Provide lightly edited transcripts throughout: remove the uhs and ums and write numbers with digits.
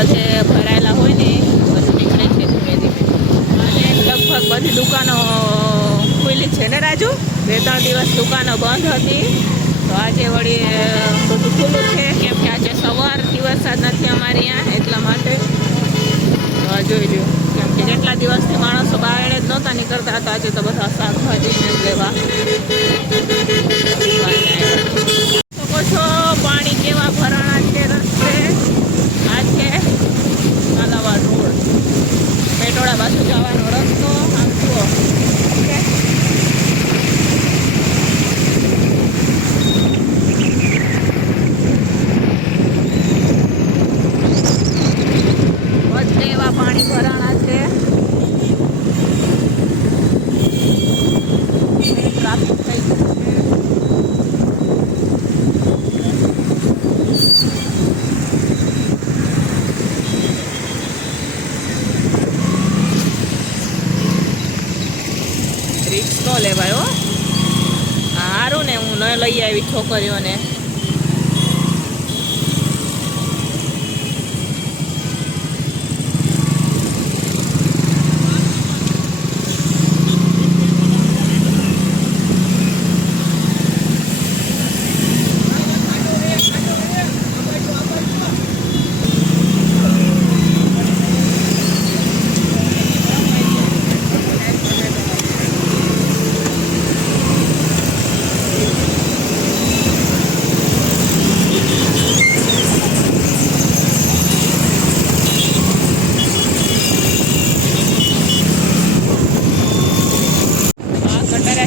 બધે ભરાયેલા હોય ને બધું નીકળે છે ધીમે ધીમે. અને લગભગ બધી દુકાનો ખુલ્લી છે ને રાજુ? 2-3 દિવસ દુકાનો બંધ હતી, તો આજે વળી બધું ખુલ્લું છે, કેમ કે આજે સવારથી વરસાદ નથી અમારે અહીંયા, એટલા માટે. તો જોઈ લ્યો, કેમ કે જેટલા દિવસથી માણસો બહાર જ નહોતા નીકળતા હતા, આજે તો બધા શાકભાજીને લેવા છો. પાણી કેવા ભરાણા છે રસ્તે. આ છે કાલાવાડ રોડ, પેટોળા બાજુ જવાનો રસ્તો. આમ જુઓ, બધે એવા પાણી ભરાણા છે. ટ્રાફિક થઈ ગયું છે. રિક્સ ન લેવાય હો. સારું ને, હું ન લઈ આવી છોકરીઓને.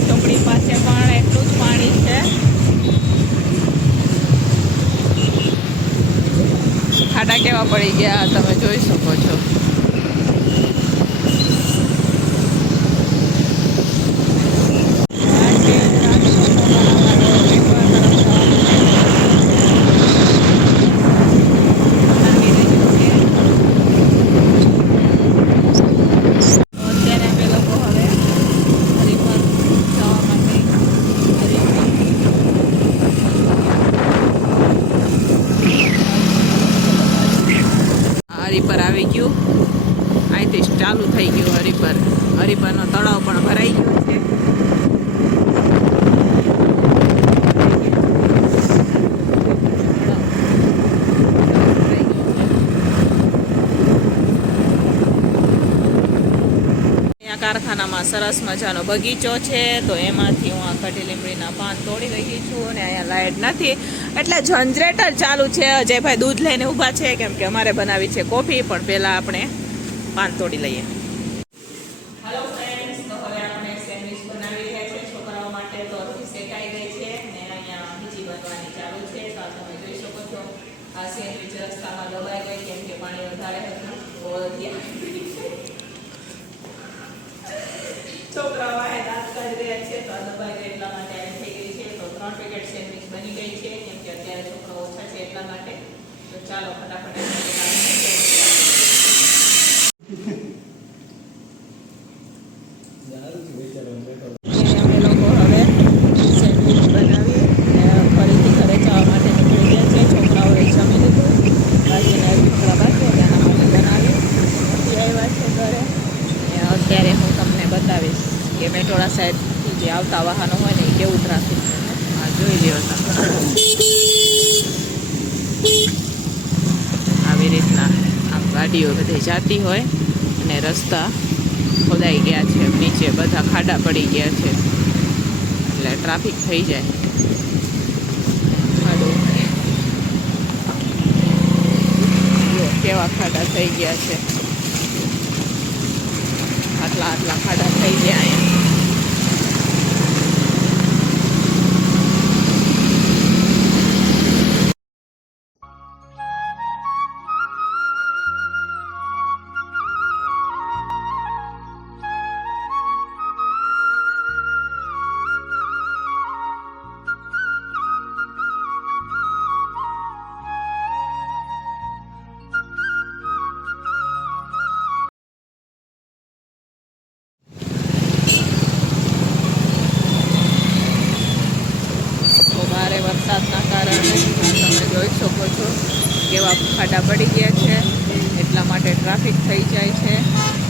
ચોકડી પાસે પણ એટલું જ પાણી છે. ખાડા કેવા પડી ગયા તમે જોઈ શકો છો. હરિપર આવી ગયું, અહીંથી ચાલુ થઈ ગયું હરિપર. હરિપરનો તળાવ પણ ભરાઈ ગયો છે. અહીંયા કારખાનામાં સરસ મજાનો બગીચો છે, તો એમાંથી હું આ કઢી લીમડીના પાન તોડી રહી છું. અને અહીંયા લાઇટ નથી એટલે જનરેટર ચાલુ છે. અજયભાઈ દૂધ લઈને ઊભા છે, કેમ કે અમારે બનાવી છે કોફી, પણ પહેલાં આપણે પાન તોડી લઈએ. હેલો ફ્રેન્ડ્સ, તો હવે આપણે સેન્ડવિચ બનાવી રહ્યા છીએ છોકરાઓ માટે. તો અડધી શેકાઈ ગઈ છે ને અહીંયા બીજી બનવાની ચાલુ છે. તો તમે જોઈ શકો છો, આ સેન્ડવિચ રસ્તામાં દબાઈ ગઈ, કેમ કે પાણી વધારે હતું. છોકરાઓ આ દાંત કાઢી રહ્યા છે, તો દબાઈ ગઈ એટલા માટે આવી થઈ ગઈ છે. તો 3 પેકેટ સેન્ડવિચ બની ગઈ છે, કેમ કે અત્યારે છોકરાઓ ઓછા છે એટલા માટે. તો ચાલો ફટાફટ અમે લોકો હવે સેન્ડવિચ બનાવી ફરીથી ઘરે જવા માટે નીકળી ગયા છે. છોકરાઓએ જમી લીધું, બાકીના છોકરા બાકી તેના માટે બનાવી આવ્યા છે ઘરે. અત્યારે હું તમને બતાવીશ કે મેટોડા સાઈડથી જે આવતા વાહનો હોય ને એ કેવું ટ્રાફિક છે. આ જોઈ લ્યો તમે, આવી રીતના આમ ગાડીઓ બધી જતી હોય અને રસ્તા ખોદાઈ ગયા છે, નીચે બધા ખાડા પડી ગયા છે, એટલે ટ્રાફિક થઈ જાય. કેવા ખાડા થઈ ગયા છે, આટલા ખાડા થઈ ગયા અહીંયા. વરસાદના કારણે તમે જોઈ શકો છો કેવા ખાડા પડી ગયા છે. એટલા માટે ટ્રાફિક થઈ જાય છે